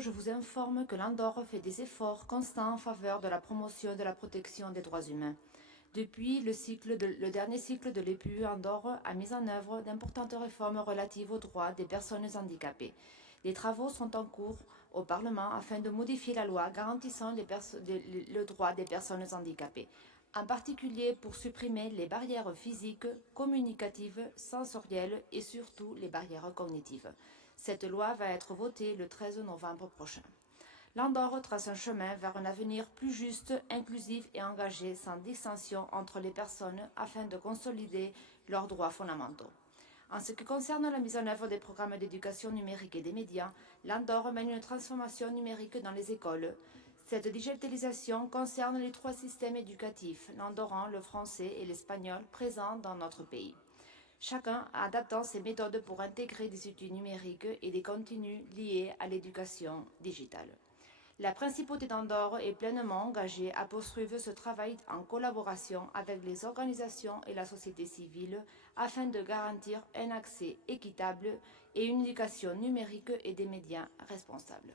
Je vous informe que l'Andorre fait des efforts constants en faveur de la promotion et de la protection des droits humains. Depuis le dernier cycle de l'EPU, Andorre a mis en œuvre d'importantes réformes relatives aux droits des personnes handicapées. Des travaux sont en cours au Parlement afin de modifier la loi garantissant le droit des personnes handicapées, en particulier pour supprimer les barrières physiques, communicatives, sensorielles et surtout les barrières cognitives. Cette loi va être votée le 13 novembre prochain. L'Andorre trace un chemin vers un avenir plus juste, inclusif et engagé, sans distinction entre les personnes, afin de consolider leurs droits fondamentaux. En ce qui concerne la mise en œuvre des programmes d'éducation numérique et des médias, l'Andorre mène une transformation numérique dans les écoles. Cette digitalisation concerne les 3 systèmes éducatifs, l'andorran, le français et l'espagnol, présents dans notre pays. Chacun adaptant ses méthodes pour intégrer des outils numériques et des contenus liés à l'éducation digitale. La principauté d'Andorre est pleinement engagée à poursuivre ce travail en collaboration avec les organisations et la société civile afin de garantir un accès équitable et une éducation numérique et des médias responsables.